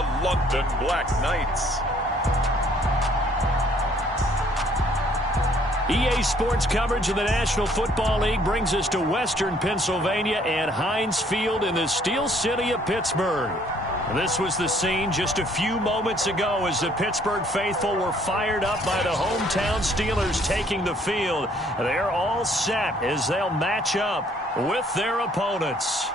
the London Black Knights. EA Sports coverage of the National Football League brings us to Western Pennsylvania and Heinz Field in the Steel City of Pittsburgh. This was the scene just a few moments ago as the Pittsburgh faithful were fired up by the hometown Steelers taking the field. They're all set as they'll match up with their opponents.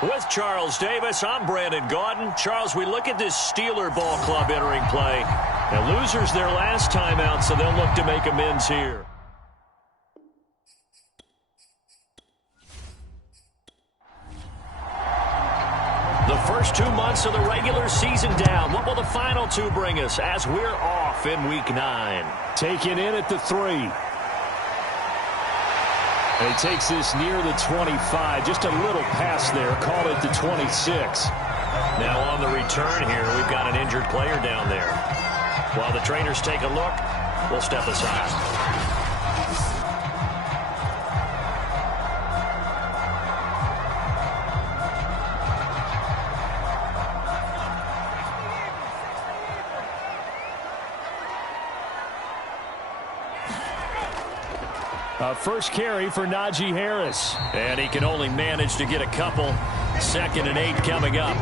With Charles Davis, I'm Brandon Gaudin. Charles, we look at this Steeler ball club entering play. Now, losers their last time out, so they'll look to make amends here. The first 2 months of the regular season down. What will the final two bring us as we're off in Week 9? Taken in at the 3. And he takes this near the 25. Just a little pass there. Call it the 26. Now on the return here, we've got an injured player down there. While the trainers take a look, we'll step aside. First carry for Najee Harris. And he can only manage to get a couple. 2nd and 8 coming up.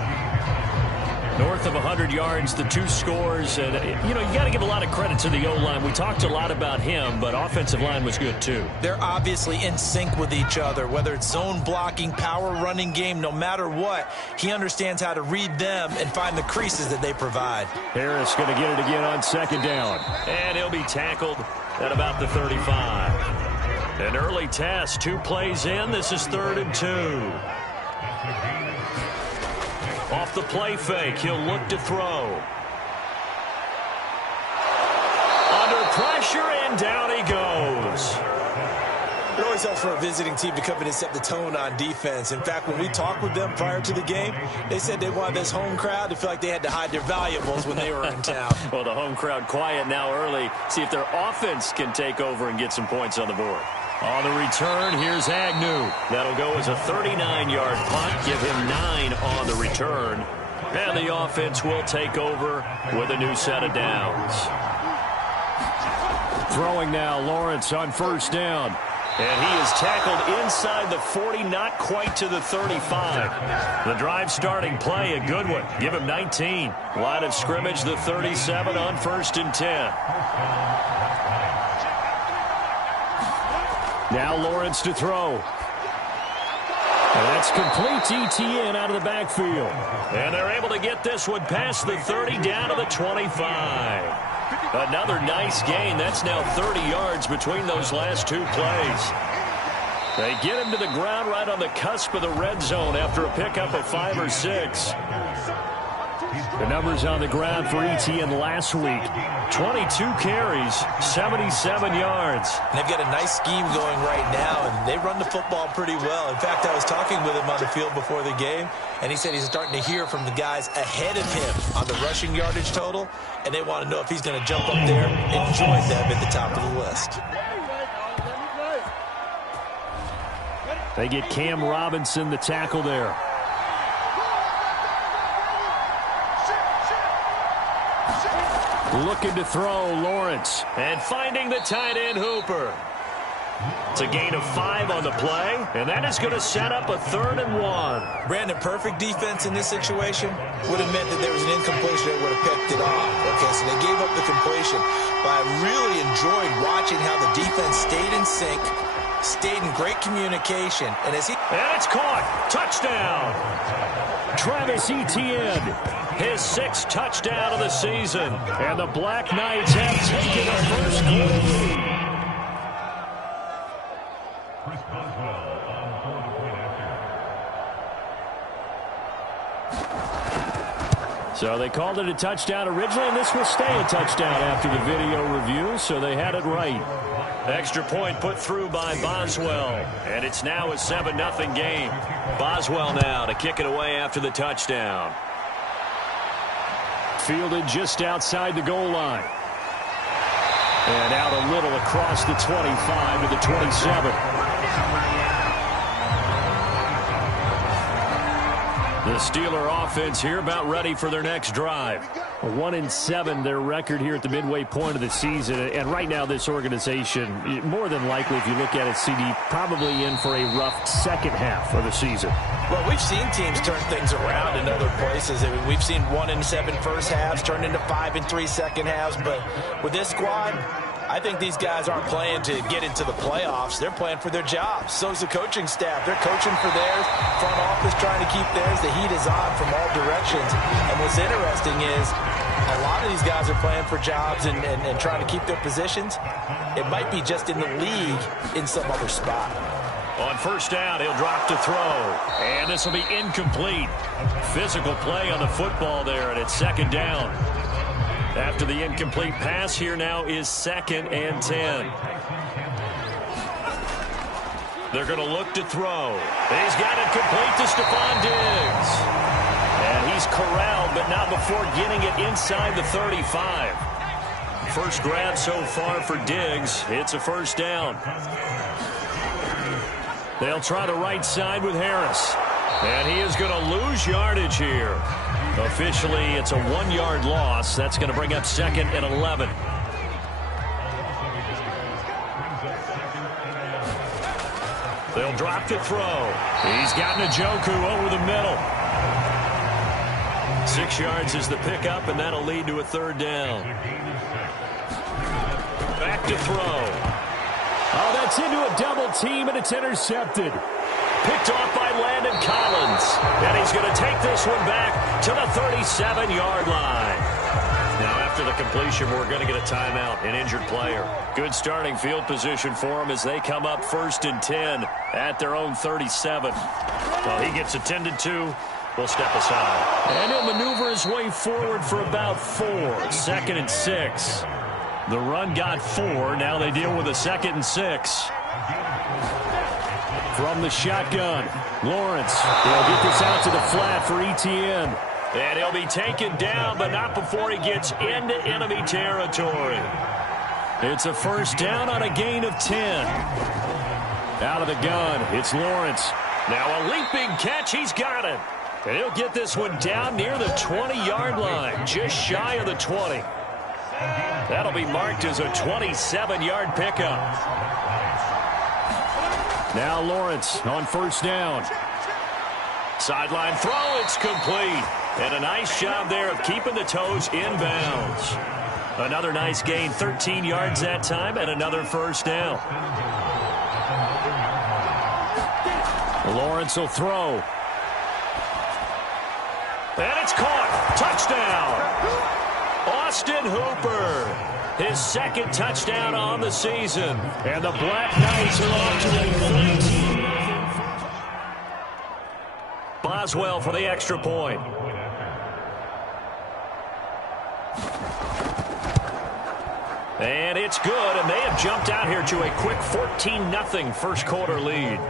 North of 100 yards, the 2 scores. And, you know, you got to give a lot of credit to the O-line. We talked a lot about him, but offensive line was good, too. They're obviously in sync with each other, whether it's zone blocking, power running game, no matter what. He understands how to read them and find the creases that they provide. Harris going to get it again on 2nd down. And he'll be tackled at about the 35. An early test, 2 plays in. This is 3rd and 2. Off the play fake, he'll look to throw. Under pressure, and down he goes. It always helps for a visiting team to come in and set the tone on defense. In fact, when we talked with them prior to the game, they said they wanted this home crowd to feel like they had to hide their valuables when they were in town. Well, the home crowd quiet now early. See if their offense can take over and get some points on the board. On the return, here's Agnew. That'll go as a 39-yard punt. Give him 9 on the return. And the offense will take over with a new set of downs. Throwing now, Lawrence on 1st down. And he is tackled inside the 40, not quite to the 35. The drive starting play, a good one. Give him 19. Line of scrimmage, the 37 on 1st and 10. Now Lawrence to throw. And that's complete to ETN out of the backfield. And they're able to get this one past the 30 down to the 25. Another nice gain. That's now 30 yards between those last 2 plays. They get him to the ground right on the cusp of the red zone after a pickup of 5 or 6. The numbers on the ground for ETN last week. 22 carries, 77 yards. And they've got a nice scheme going right now, and they run the football pretty well. In fact, I was talking with him on the field before the game, and he said he's starting to hear from the guys ahead of him on the rushing yardage total, and they want to know if he's going to jump up there and join them at the top of the list. They get Cam Robinson, the tackle there. Looking to throw, Lawrence. And finding the tight end, Hooper. It's a gain of 5 on the play, and that is going to set up a 3rd and 1. Brandon, perfect defense in this situation would have meant that there was an incompletion that would have picked it off. Okay, so they gave up the completion. But I really enjoyed watching how the defense stayed in sync, stayed in great communication. And it's caught. Touchdown. Travis Etienne, his 6th touchdown of the season. And the Black Knights have taken a first lead. So they called it a touchdown originally, and this will stay a touchdown after the video review, so they had it right. Extra point put through by Boswell, and it's now a 7-0 game. Boswell now to kick it away after the touchdown. Fielded just outside the goal line. And out a little across the 25 to the 27. The Steeler offense here about ready for their next drive. 1-7, their record here at the midway point of the season. And right now, this organization, more than likely, if you look at it, CD, probably in for a rough second half of the season. Well, we've seen teams turn things around in other places. I mean, we've seen 1-7 first halves turn into 5-3 second halves. But with this squad, I think these guys aren't playing to get into the playoffs. They're playing for their jobs. So's the coaching staff. They're coaching for theirs. Front office trying to keep theirs. The heat is on from all directions. And what's interesting is a lot of these guys are playing for jobs and trying to keep their positions. It might be just in the league in some other spot. On first down, he'll drop to throw. And this will be incomplete. Physical play on the football there, and it's second down. After the incomplete pass, here now is 2nd and 10. They're going to look to throw. He's got it complete to Stephon Diggs. And he's corralled, but not before getting it inside the 35. First grab so far for Diggs. It's a first down. They'll try the right side with Harris. And he is going to lose yardage here. Officially, it's a 1-yard loss. That's going to bring up 2nd and 11. They'll drop to throw. He's got Njoku over the middle. 6 yards is the pickup, and that'll lead to a third down. Back to throw. Oh, that's into a double team, and it's intercepted. Picked off by Landon Collins. And he's going to take this one back to the 37-yard line. Now, after the completion, we're going to get a timeout, an injured player. Good starting field position for him as they come up 1st and 10 at their own 37. Well, he gets attended to. We'll step aside. And he'll maneuver his way forward for about 4. 2nd and 6. The run got 4. Now they deal with a 2nd and 6. From the shotgun, Lawrence. He'll get this out to the flat for Etienne. And he'll be taken down, but not before he gets into enemy territory. It's a first down on a gain of 10. Out of the gun, it's Lawrence. Now a leaping catch, he's got it. And he'll get this one down near the 20-yard line, just shy of the 20. That'll be marked as a 27-yard pickup. Now Lawrence on first down. Sideline throw, it's complete. And a nice job there of keeping the toes inbounds. Another nice gain, 13 yards that time, and another first down. Lawrence will throw. And it's caught. Touchdown. Austin Hooper. His 2nd touchdown on the season. And the Black Knights are off to a 13. Boswell for the extra point. And it's good, and they have jumped out here to a quick 14-0 first quarter lead.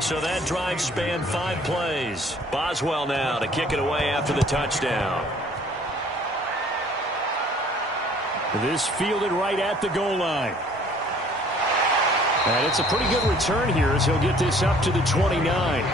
So that drive spanned 5 plays. Boswell now to kick it away after the touchdown. This fielded right at the goal line. And it's a pretty good return here as he'll get this up to the 29.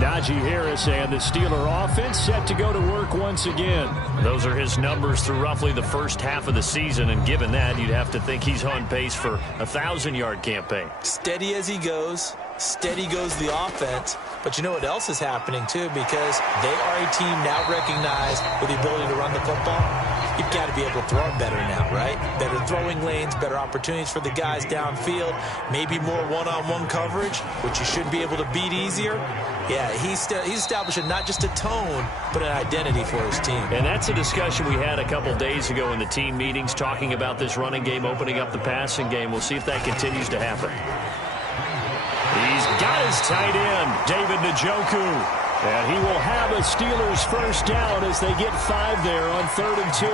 Najee Harris and the Steeler offense set to go to work once again. Those are his numbers through roughly the first half of the season, and given that, you'd have to think he's on pace for a 1,000-yard campaign. Steady as he goes. Steady goes the offense. But you know what else is happening, too, because they are a team now recognized with the ability to run the football. You've got to be able to throw it better now, right? Better throwing lanes, better opportunities for the guys downfield, maybe more one-on-one coverage, which you should be able to beat easier. Yeah, he's establishing not just a tone, but an identity for his team. And that's a discussion we had a couple days ago in the team meetings, talking about this running game, opening up the passing game. We'll see if that continues to happen. He's got his tight end, David Njoku. And he will have a Steelers first down as they get 5 there on 3rd and 2.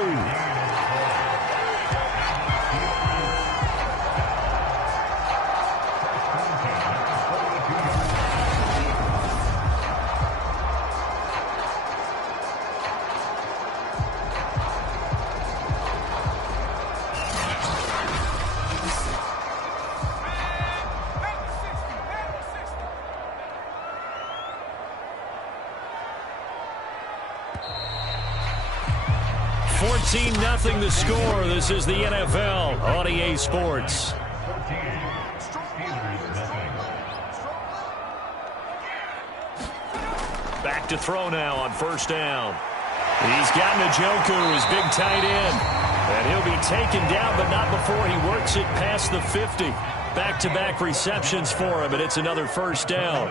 14-0 the score. This is the NFL on EA Sports. Back to throw now on first down. He's got Njoku, his big tight end. And he'll be taken down, but not before he works it past the 50. Back-to-back receptions for him, and it's another first down.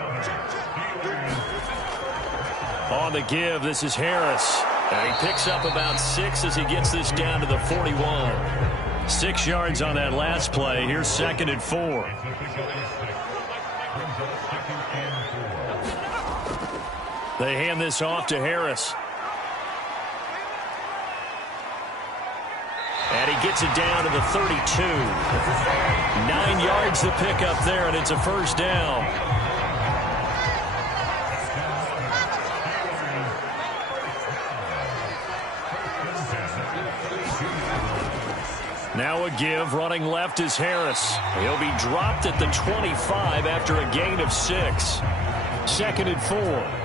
On the give, this is Harris. And he picks up about 6 as he gets this down to the 41. 6 yards on that last play. Here's 2nd and 4. They hand this off to Harris. And he gets it down to the 32. 9 yards to pick up there, and it's a first down. Now a give, running left is Harris. He'll be dropped at the 25 after a gain of 6. 2nd and 4.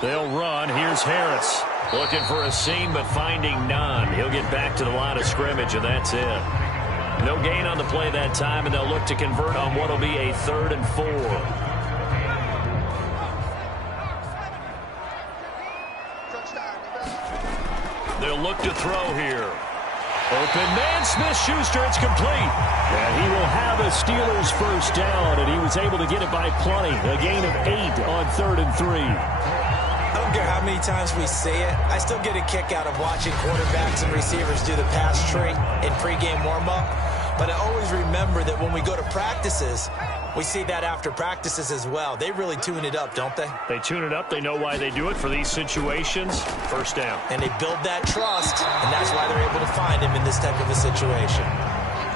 They'll run. Here's Harris. Looking for a seam, but finding none. He'll get back to the line of scrimmage, and that's it. No gain on the play that time, and they'll look to convert on what will be a 3rd and 4. They'll look to throw here. Open man, Smith-Schuster, it's complete. And he will have a Steelers first down, and he was able to get it by plenty. A gain of 8 on 3rd and 3. I don't care how many times we say it, I still get a kick out of watching quarterbacks and receivers do the pass tree in pregame warm-up. But I always remember that when we go to practices, we see that after practices as well. They really tune it up, don't they? They tune it up. They know why they do it for these situations. First down. And they build that trust, and that's why they're able to find him in this type of a situation.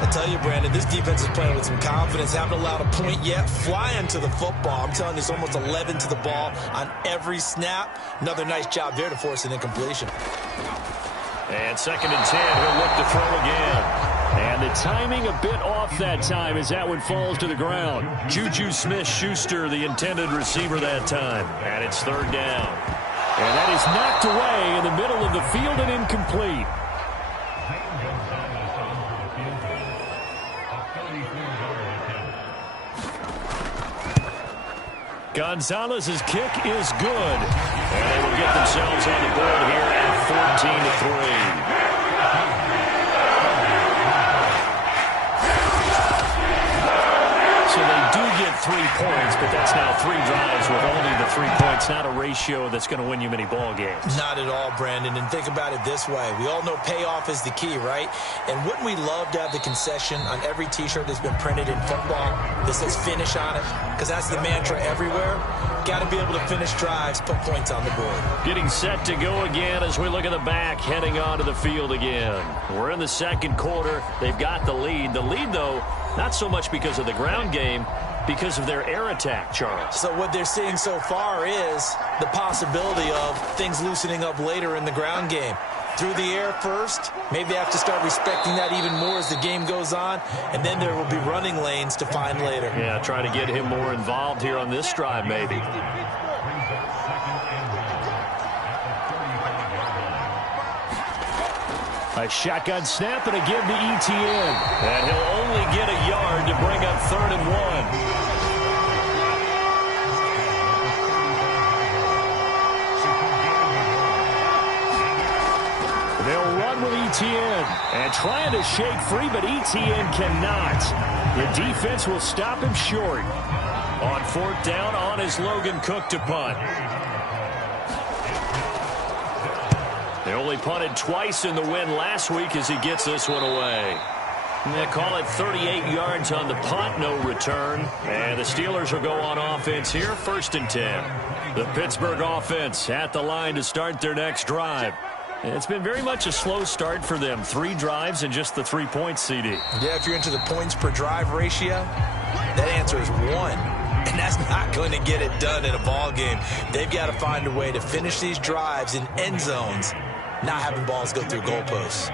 I tell you, Brandon, this defense is playing with some confidence. Haven't allowed a point yet. Flying to the football. I'm telling you, it's almost 11 to the ball on every snap. Another nice job there to force an incompletion. And 2nd and 10. He'll look to throw again. And the timing a bit off that time as that one falls to the ground. Juju Smith-Schuster, the intended receiver that time. And it's 3rd down. And that is knocked away in the middle of the field and incomplete. Gonzalez's kick is good. And they will get themselves on the board here at 14-3. So they do get 3 points, but that's now 3 drives with only the 3 points. Not a ratio that's going to win you many ball games. Not at all, Brandon. And think about it this way. We all know payoff is the key, right? And wouldn't we love to have the concession on every T-shirt that's been printed in football that says finish on it? Because that's the mantra everywhere. Got to be able to finish drives, put points on the board. Getting set to go again as we look at the back, heading onto the field again. We're in the 2nd quarter. They've got the lead. The lead, though, not so much because of the ground game, because of their air attack, Charles. So what they're seeing so far is the possibility of things loosening up later in the ground game. Through the air first, maybe they have to start respecting that even more as the game goes on, and then there will be running lanes to find later. Yeah, try to get him more involved here on this drive, maybe. A shotgun snap and a give to ETN. And he'll only get a yard to bring up 3rd and 1. They'll run with ETN and trying to shake free, but ETN cannot. The defense will stop him short. On 4th down, on is Logan Cook to punt. They only punted twice in the win last week as he gets this one away. They call it 38 yards on the punt, no return. And the Steelers will go on offense here, 1st and 10. The Pittsburgh offense at the line to start their next drive. It's been very much a slow start for them. 3 drives and just the 3 points, CD. Yeah, if you're into the points per drive ratio, that answer is 1. And that's not going to get it done in a ball game. They've got to find a way to finish these drives in end zones, not having balls go through goalposts.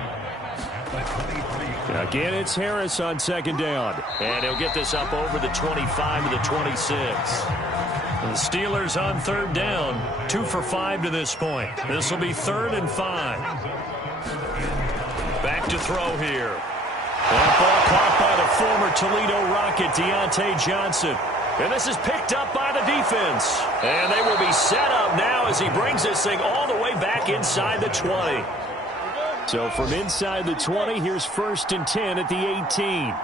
Again, it's Harris on 2nd down. And he'll get this up over the 25 to the 26. The Steelers on third down, 2 for 5 to this point. This will be 3rd and 5. Back to throw here. That ball caught by the former Toledo Rocket, Deontay Johnson. And this is picked up by the defense. And they will be set up now as he brings this thing all the way back inside the 20. So from inside the 20, here's 1st and 10 at the 18.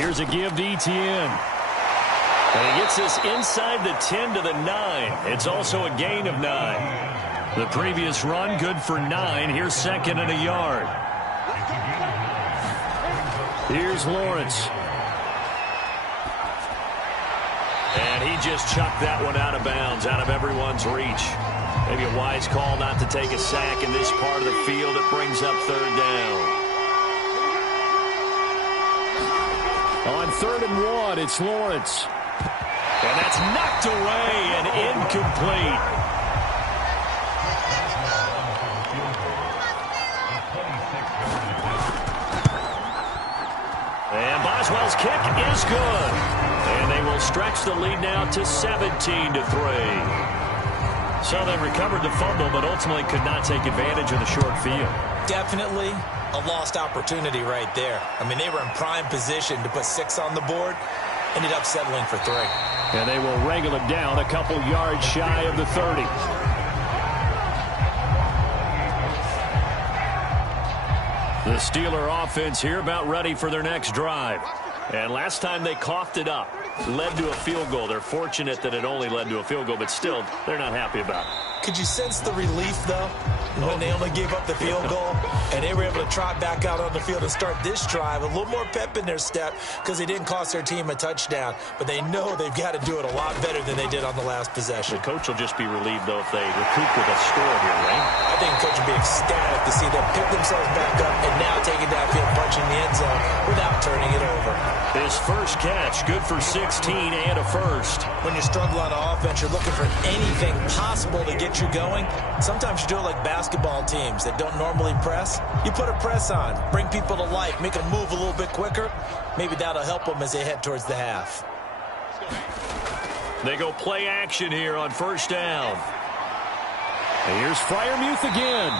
Here's a give to Etienne. And he gets this inside the 10 to the 9. It's also a gain of 9. The previous run, good for 9. Here's 2nd and a yard. Here's Lawrence. And he just chucked that one out of bounds, out of everyone's reach. Maybe a wise call not to take a sack in this part of the field. It brings up 3rd down. On 3rd and 1, it's Lawrence. And that's knocked away and incomplete. And Boswell's kick is good. And they will stretch the lead now to 17-3. So they recovered the fumble, but ultimately could not take advantage of the short field. Definitely a lost opportunity right there. I mean, they were in prime position to put 6 on the board. Ended up settling for 3. And they will wrangle it down a couple yards shy of the 30. The Steeler offense here about ready for their next drive. And last time they coughed it up, led to a field goal. They're fortunate that it only led to a field goal, but still, they're not happy about it. Could you sense the relief, though, when they only gave up the field goal and they were able to trot back out on the field and start this drive? A little more pep in their step because they didn't cost their team a touchdown, but they know they've got to do it a lot better than they did on the last possession. The coach will just be relieved, though, if they recoup with a score here, right? I think the coach will be ecstatic to see them pick themselves back up and now take it downfield, punching the end zone without turning it over. His first catch, good for 16 and a first. When you struggle on offense, you're looking for anything possible to get you going. Sometimes you do it like basketball teams that don't normally press. You put a press on, bring people to life, make them move a little bit quicker. Maybe that'll help them as they head towards the half. They go play action here on 1st down. And here's Freiermuth again.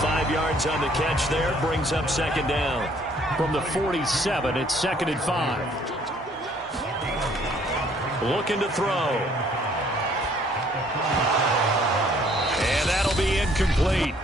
5 yards on the catch there, brings up 2nd down. From the 47, it's 2nd and 5. Looking to throw. And that'll be incomplete.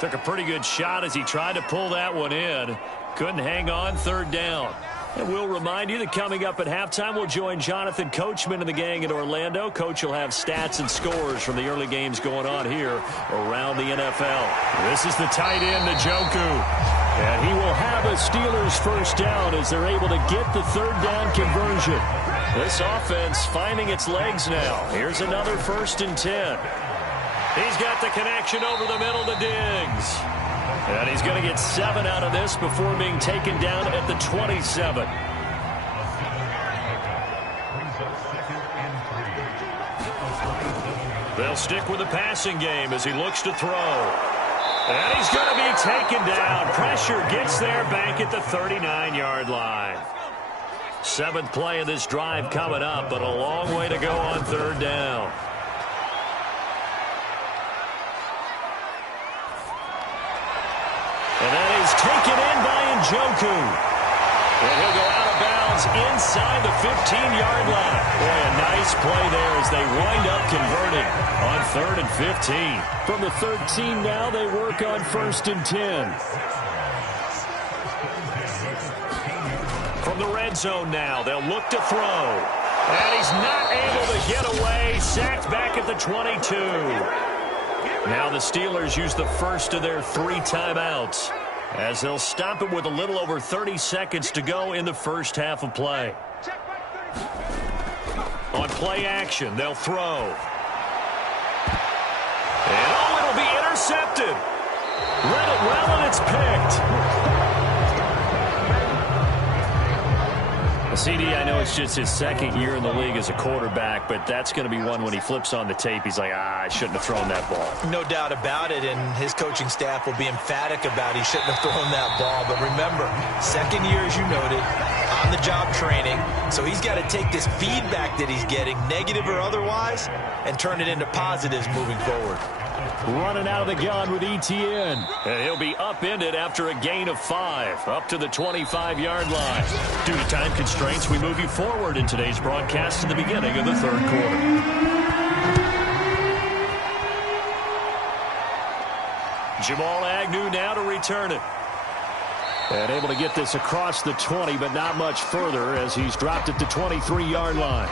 Took a pretty good shot as he tried to pull that one in. Couldn't hang on, 3rd down. And we'll remind you that coming up at halftime, we'll join Jonathan Coachman and the gang in Orlando. Coach will have stats and scores from the early games going on here around the NFL. This is the tight end, Njoku. And he will have a Steelers 1st down as they're able to get the 3rd down conversion. This offense finding its legs now. Here's another 1st and 10. He's got the connection over the middle to Diggs. And he's going to get 7 out of this before being taken down at the 27. They'll stick with the passing game as he looks to throw. And he's going to be taken down. Pressure gets there back at the 39-yard line. 7th play of this drive coming up, but a long way to go on 3rd down. And that is taken in by Njoku. And he'll go out of bounds inside the 15-yard line. Boy, a nice play there as they wind up converting on 3rd and 15. From the 13 now, they work on 1st and 10. From the red zone now, they'll look to throw. And he's not able to get away. Sacked back at the 22. Now the Steelers use the first of their 3 timeouts as they'll stop it with a little over 30 seconds to go in the first half of play. On play action, they'll throw. And it'll be intercepted. Read it well, and it's picked. CD, I know it's just his 2nd year in the league as a quarterback, but that's going to be one when he flips on the tape. He's like, I shouldn't have thrown that ball. No doubt about it, and his coaching staff will be emphatic about he shouldn't have thrown that ball. But remember, 2nd year, as you noted, on on-the-job training. So he's got to take this feedback that he's getting, negative or otherwise, and turn it into positives moving forward. Running out of the gun with Etienne. And he'll be upended after a gain of 5, up to the 25-yard line. Due to time constraints, we move you forward in today's broadcast to the beginning of the third quarter. Jamal Agnew now to return it. And able to get this across the 20, but not much further as he's dropped it to 23-yard line.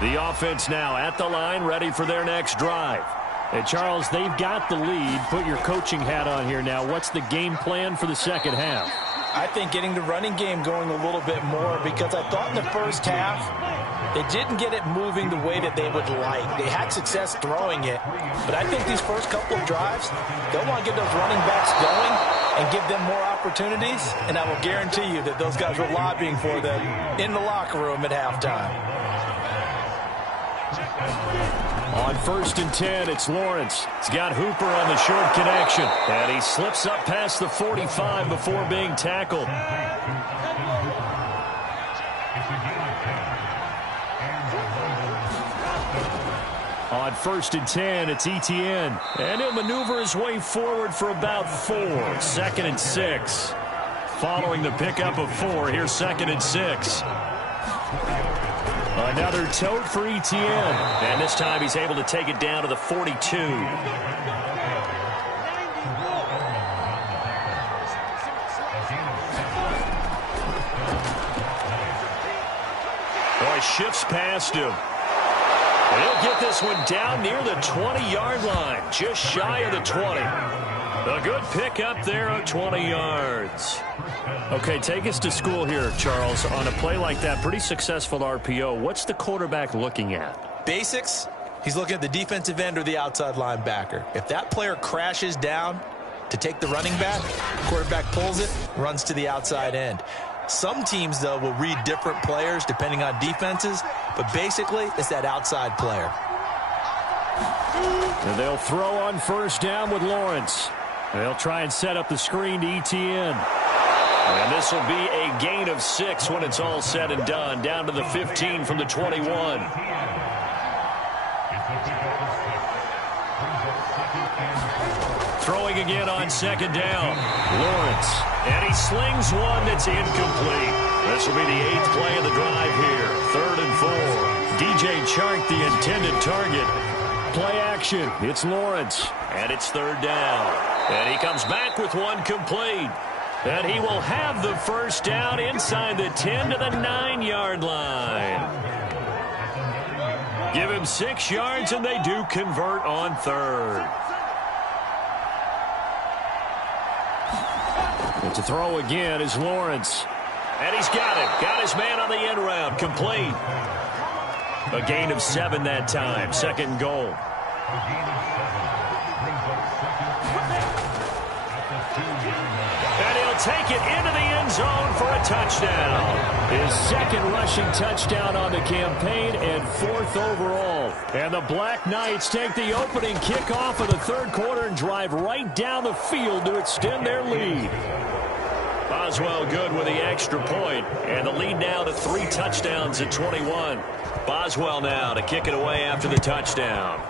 The offense now at the line, ready for their next drive. And Charles, they've got the lead. Put your coaching hat on here now. What's the game plan for the second half? I think getting the running game going a little bit more, because I thought in the first half they didn't get it moving the way that they would like. They had success throwing it, but I think these first couple of drives, they'll want to get those running backs going and give them more opportunities, and I will guarantee you that those guys were lobbying for them in the locker room at halftime. On 1st and 10, it's Lawrence. He's got Hooper on the short connection. And he slips up past the 45 before being tackled. On 1st and 10, it's Etienne. And he'll maneuver his way forward for about 4. 2nd and 6. Following the pickup of 4, here's 2nd and 6. Another tote for Etienne. And this time he's able to take it down to the 42. Boy, shifts past him. And he'll get this one down near the 20-yard line, just shy of the 20. A good pickup there of 20 yards. Okay, take us to school here, Charles. On a play like that, pretty successful RPO. What's the quarterback looking at? Basics, he's looking at the defensive end or the outside linebacker. If that player crashes down to take the running back, quarterback pulls it, runs to the outside end. Some teams, though, will read different players depending on defenses, but basically it's that outside player. And they'll throw on 1st down with Lawrence. They'll try and set up the screen to Etienne. And this will be a gain of 6 when it's all said and done, down to the 15 from the 21. Throwing again on 2nd down. Lawrence. And he slings one that's incomplete. This will be the 8th play of the drive here. 3rd and 4. DJ Chark, the intended target. Play action. It's Lawrence. And it's 3rd down. And he comes back with one complete. And he will have the 1st down inside the 10 to the 9-yard line. Give him 6 yards, and they do convert on 3rd. And to throw again is Lawrence. And he's got it. Got his man on the end round. Complete. A gain of 7 that time. 2nd goal. And he'll take it into the end zone for a touchdown. His 2nd rushing touchdown on the campaign and 4th overall. And the Black Knights take the opening kickoff of the 3rd quarter and drive right down the field to extend their lead. Boswell good with the extra point, and the lead now to 3 touchdowns at 21. Boswell now to kick it away after the touchdown.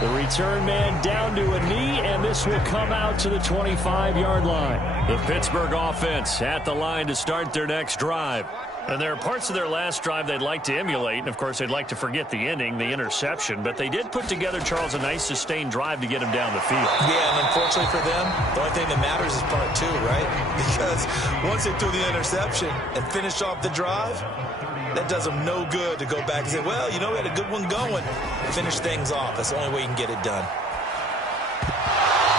The return man down to a knee, and this will come out to the 25-yard line. The Pittsburgh offense at the line to start their next drive. And there are parts of their last drive they'd like to emulate, and of course they'd like to forget the ending, the interception, but they did put together, Charles, a nice sustained drive to get him down the field. Yeah, and unfortunately for them, the only thing that matters is part 2, right? Because once they threw the interception and finished off the drive, that does them no good to go back and say, well, you know, we had a good one going. Finish things off. That's the only way you can get it done.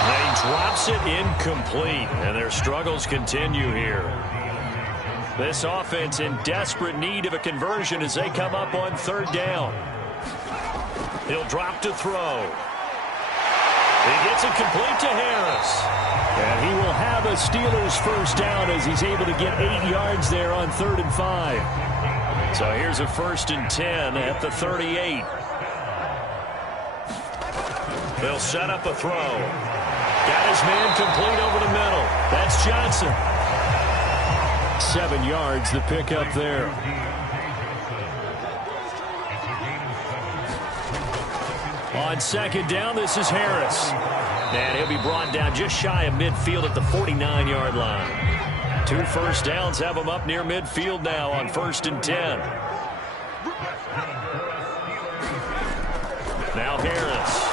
And he drops it incomplete, and their struggles continue here. This offense in desperate need of a conversion as they come up on 3rd down. He'll drop to throw. He gets it complete to Harris. And he will have a Steelers 1st down as he's able to get 8 yards there on 3rd and 5. So here's a 1st and 10 at the 38. They'll set up a throw. Got his man complete over the middle. That's Johnson. 7 yards, the pickup there. On second down, this is Harris. And he'll be brought down just shy of midfield at the 49-yard line. 2 first downs have him up near midfield now on 1st and 10. Now Harris.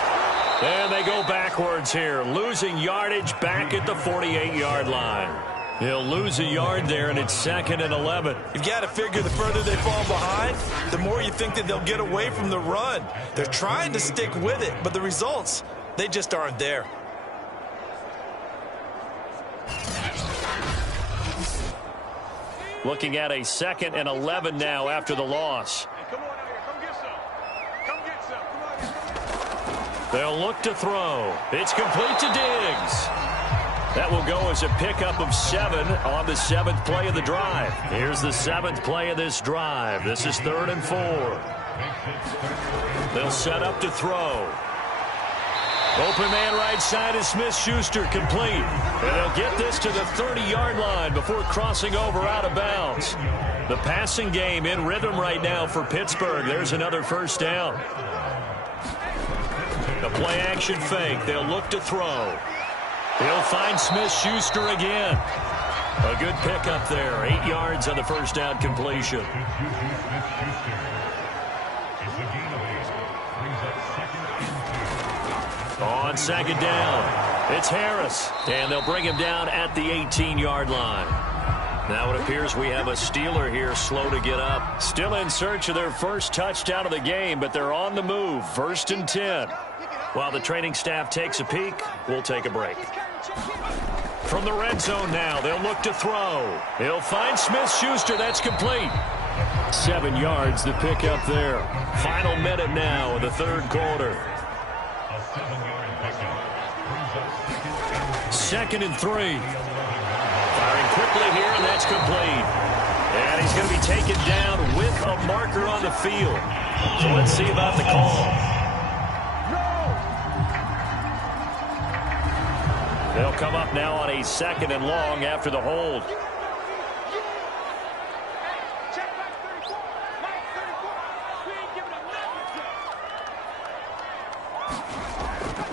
And they go backwards here, losing yardage back at the 48-yard line. He'll lose a yard there, and it's 2nd and 11. You've got to figure the further they fall behind, the more you think that they'll get away from the run. They're trying to stick with it, but the results, they just aren't there. Looking at a 2nd and 11 now after the loss. They'll look to throw. It's complete to Diggs. That will go as a pickup of 7 on the 7th play of the drive. Here's the 7th play of this drive. This is 3rd and 4. They'll set up to throw. Open man right side is Smith-Schuster, complete. And they'll get this to the 30-yard line before crossing over out of bounds. The passing game in rhythm right now for Pittsburgh. There's another first down. The play action fake. They'll look to throw. He'll find Smith-Schuster again. A good pickup there. 8 yards on the first down completion. On second down, it's Harris. And they'll bring him down at the 18-yard line. Now it appears we have a Steeler here slow to get up. Still in search of their first touchdown of the game, but they're on the move. 1st and 10. While the training staff takes a peek, we'll take a break. From the red zone now, they'll look to throw. He'll find Smith-Schuster. That's complete. 7 yards, the pickup there. Final minute now of the 3rd quarter. 2nd and 3. Firing quickly here, and that's complete. And he's going to be taken down with a marker on the field. So let's see about the call. They'll come up now on a 2nd and long after the hold.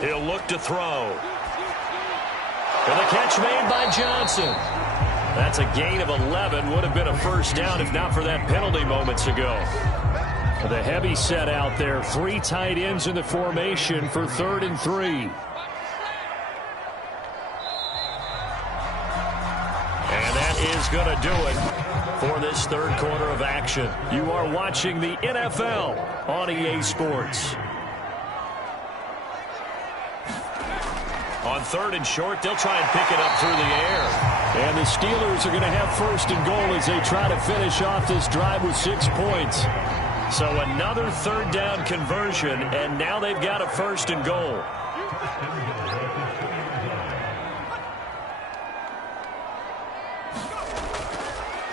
He'll look to throw. And the catch made by Johnson. That's a gain of 11. Would have been a first down if not for that penalty moments ago. The heavy set out there. 3 tight ends in the formation for 3rd and 3. Is going to do it for this 3rd quarter of action. You are watching the NFL on EA Sports. On 3rd and short, they'll try and pick it up through the air. And the Steelers are going to have 1st and goal as they try to finish off this drive with 6 points. So another 3rd down conversion, and now they've got a 1st and goal.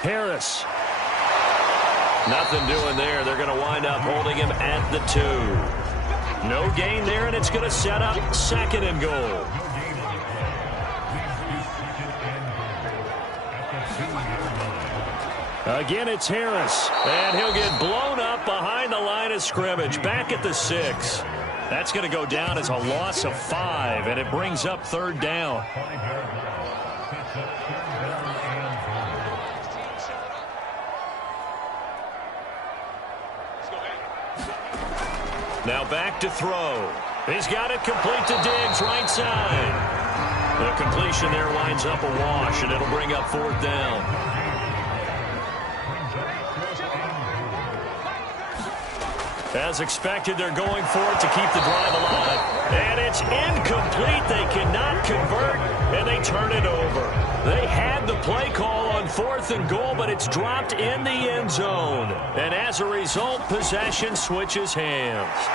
Harris. Nothing doing there. They're going to wind up holding him at the 2. No gain there, and it's going to set up 2nd and goal. Again, it's Harris. And he'll get blown up behind the line of scrimmage. Back at the 6. That's going to go down as a loss of 5, and it brings up 3rd down. Now back to throw. He's got it complete to Diggs, right side. The completion there winds up a wash, and it'll bring up 4th down. As expected, they're going for it to keep the drive alive. And it's incomplete. They cannot convert, and they turn it over. They had the play call on 4th and goal, but it's dropped in the end zone. And as a result, possession switches hands.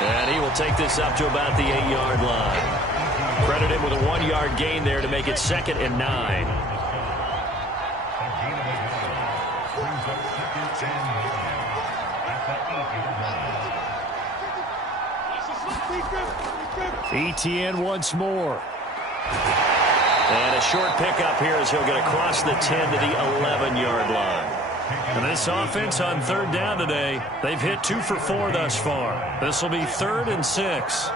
And he will take this up to about the 8-yard line. Credit him with a 1-yard gain there to make it 2nd and 9. ETN once more. And a short pickup here as he'll get across the 10 to the 11-yard line. And this offense on third down today, they've hit 2 for 4 thus far. This will be 3rd and 6.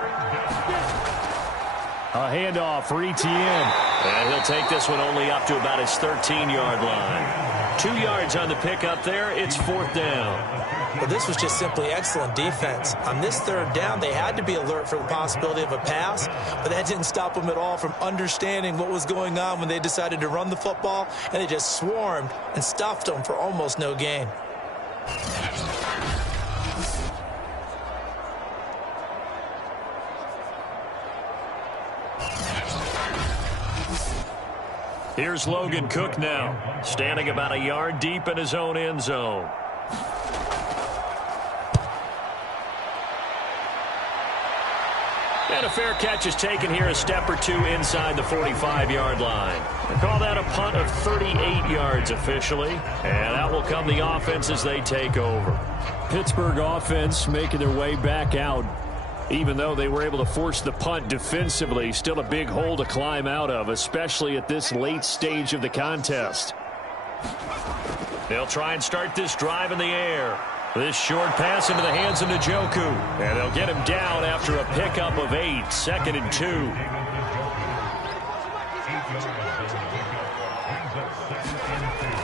A handoff for Etienne. And he'll take this one only up to about his 13-yard line. 2 yards on the pickup there. It's 4th down. Well, this was just simply excellent defense. On this 3rd down, they had to be alert for the possibility of a pass, but that didn't stop them at all from understanding what was going on when they decided to run the football, and they just swarmed and stuffed them for almost no gain. Here's Logan Cook now, standing about a yard deep in his own end zone. And a fair catch is taken here, a step or 2 inside the 45-yard line. They call that a punt of 38 yards officially, and that will come the offense as they take over. Pittsburgh offense making their way back out. Even though they were able to force the punt defensively, still a big hole to climb out of, especially at this late stage of the contest. They'll try and start this drive in the air. This short pass into the hands of Njoku. And they'll get him down after a pickup of 8, 2nd and 2.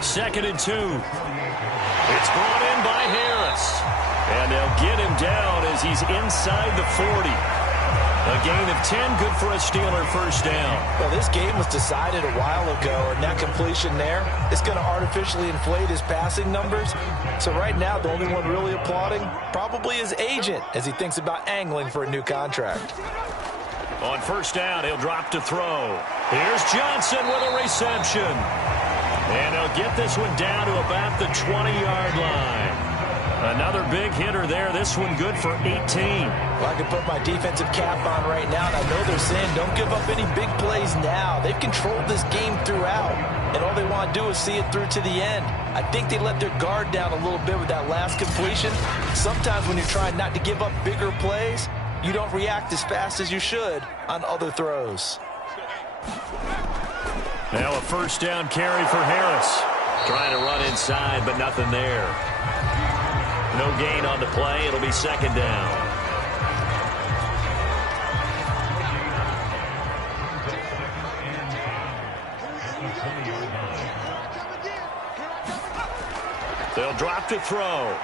Second and 2. It's brought in by Harris. And they'll get him down as he's inside the 40. A gain of 10, good for a Steeler first down. Well, this game was decided a while ago, and that completion there is going to artificially inflate his passing numbers. So right now, the only one really applauding probably his agent as he thinks about angling for a new contract. On first down, he'll drop to throw. Here's Johnson with a reception. And he'll get this one down to about the 20-yard line. Another big hitter there. This one good for 18. Well, I can put my defensive cap on right now, and I know they're saying don't give up any big plays now. They've controlled this game throughout, and all they want to do is see it through to the end. I think they let their guard down a little bit with that last completion. Sometimes when you're trying not to give up bigger plays, you don't react as fast as you should on other throws. Now a first down carry for Harris. Trying to run inside, but nothing there. No gain on the play. It'll be 2nd down. They'll drop to throw.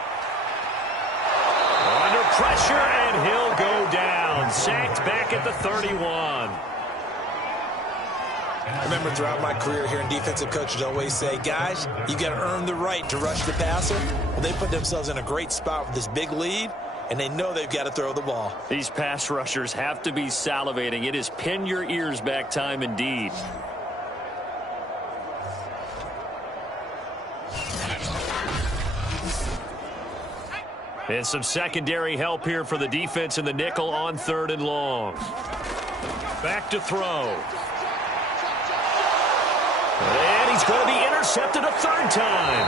Under pressure, and he'll go down. Sacked back at the 31. I remember throughout my career hearing defensive coaches always say, guys, you got to earn the right to rush the passer. Well, they put themselves in a great spot with this big lead, and they know they've got to throw the ball. These pass rushers have to be salivating. It is pin your ears back time indeed. And some secondary help here for the defense in the nickel on 3rd and long. Back to throw. And he's going to be intercepted a 3rd time.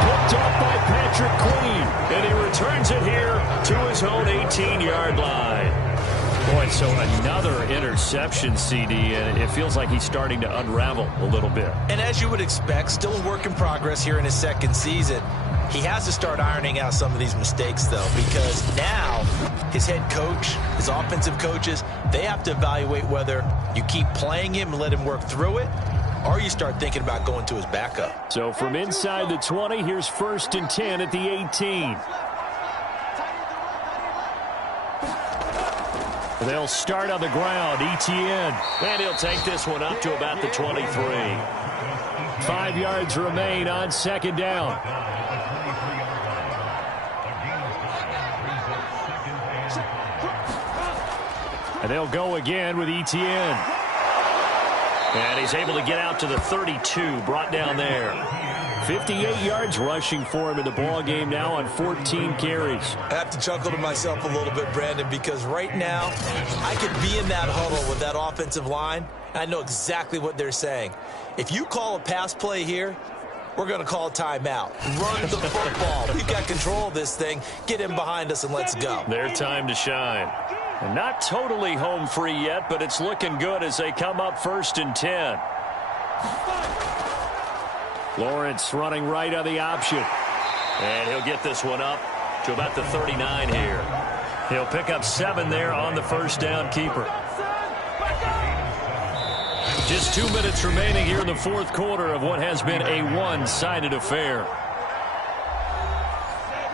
Picked up by Patrick Queen. And he returns it here to his own 18-yard line. Boy, so another interception, CD, and it feels like he's starting to unravel a little bit. And as you would expect, still a work in progress here in his 2nd season. He has to start ironing out some of these mistakes, though, because now his head coach, his offensive coaches, they have to evaluate whether you keep playing him and let him work through it, or you start thinking about going to his backup. So from inside the 20, here's 1st and 10 at the 18. They'll start on the ground. Etienne. And he'll take this one up to about the 23. 5 yards remain on 2nd down. And they'll go again with Etienne. And he's able to get out to the 32, brought down there. 58 yards rushing for him in the ball game now on 14 carries. I have to chuckle to myself a little bit, Brandon, because right now I could be in that huddle with that offensive line, and I know exactly what they're saying. If you call a pass play here, we're going to call a timeout. Run the football. We've got control of this thing. Get in behind us and let's go. Their time to shine. And not totally home free yet, but it's looking good as they come up 1st and 10. Lawrence running right on the option. And he'll get this one up to about the 39 here. He'll pick up 7 there on the first down keeper. Just 2 minutes remaining here in the fourth quarter of what has been a one-sided affair.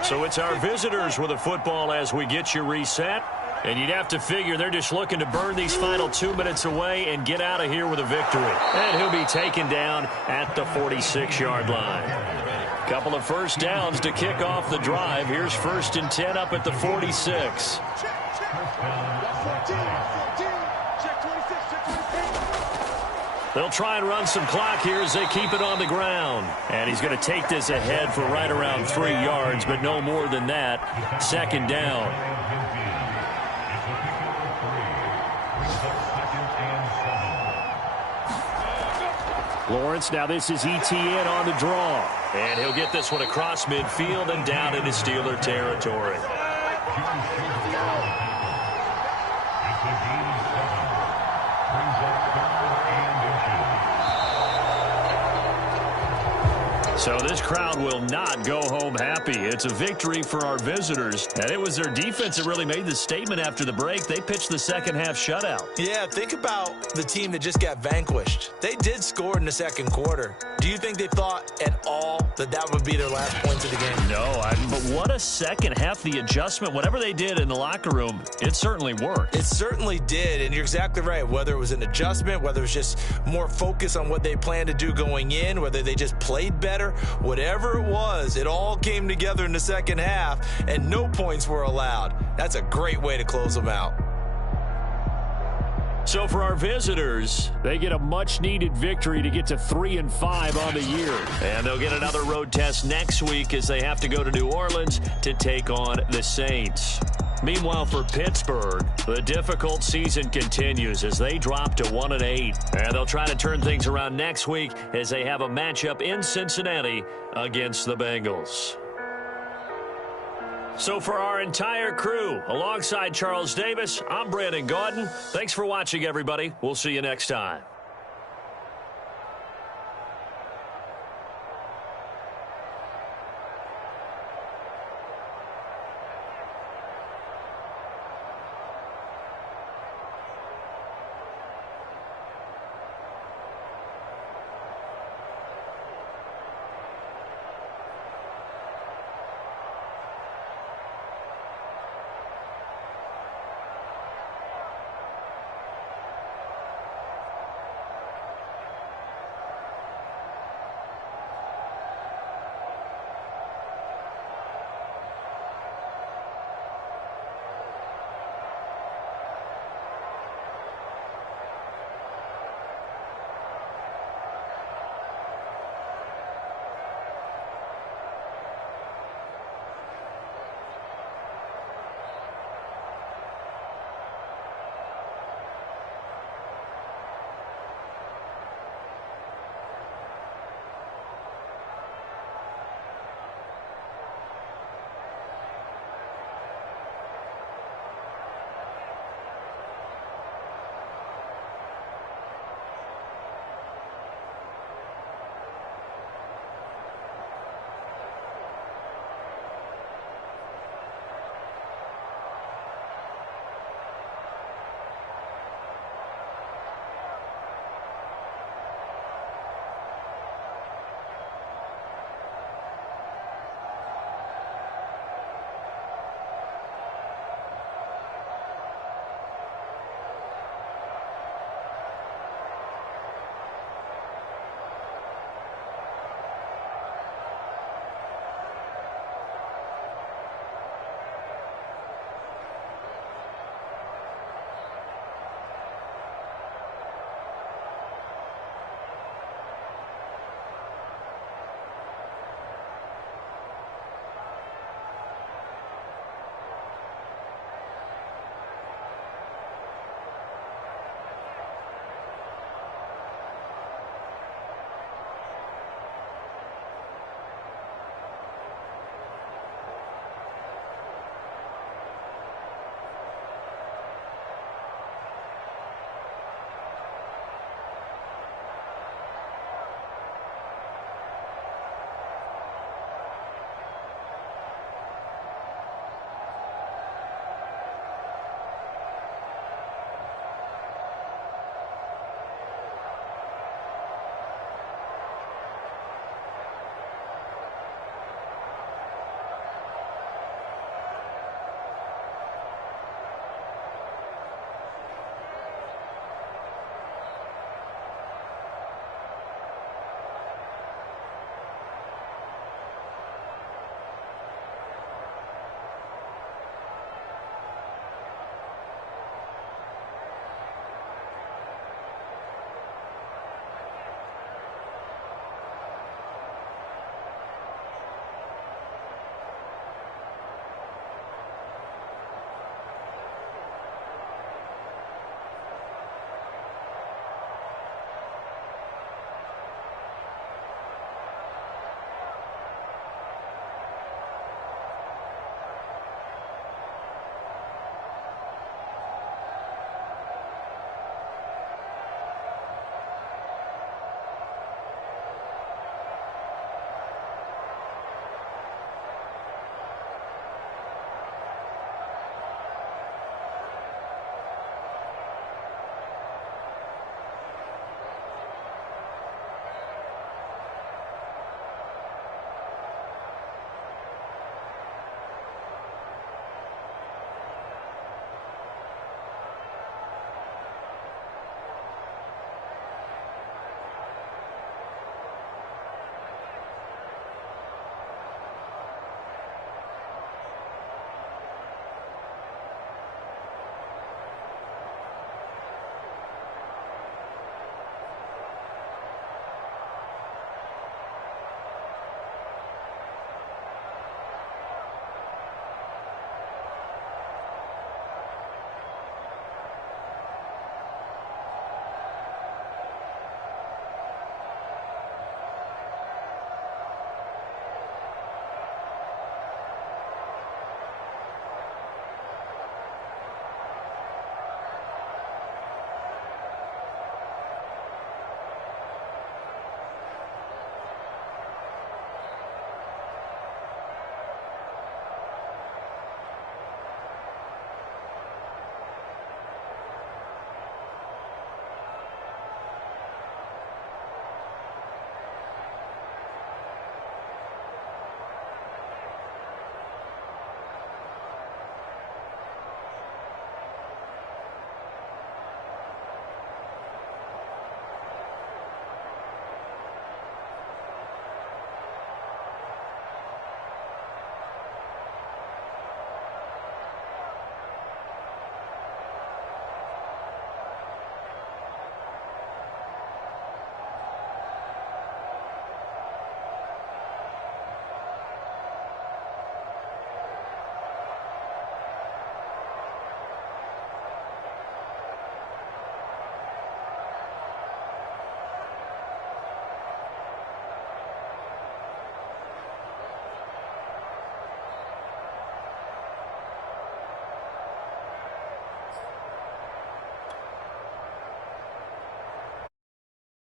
So it's our visitors with the football as we get you reset. And you'd have to figure they're just looking to burn these final 2 minutes away and get out of here with a victory. And he'll be taken down at the 46-yard line. Couple of first downs to kick off the drive. Here's 1st and 10 up at the 46. They'll try and run some clock here as they keep it on the ground. And he's going to take this ahead for right around 3 yards, but no more than that. 2nd down. Lawrence, now this is ETN on the draw. And he'll get this one across midfield and down into Steeler territory. So this crowd will not go home happy. It's a victory for our visitors. And it was their defense that really made the statement after the break. They pitched the second half shutout. Yeah, think about the team that just got vanquished. They did score in the second quarter. Do you think they thought at all that that would be their last points of the game? No, but what a second half. The adjustment, whatever they did in the locker room, it certainly worked. It certainly did, and you're exactly right. Whether it was an adjustment, whether it was just more focus on what they planned to do going in, whether they just played better, whatever it was, it all came together in the second half, and no points were allowed. That's a great way to close them out. So for our visitors, they get a much-needed victory to get to 3-5 on the year. And they'll get another road test next week as they have to go to New Orleans to take on the Saints. Meanwhile, for Pittsburgh, the difficult season continues as they drop to 1-8. And they'll try to turn things around next week as they have a matchup in Cincinnati against the Bengals. So for our entire crew, alongside Charles Davis, I'm Brandon Gaudin. Thanks for watching, everybody. We'll see you next time.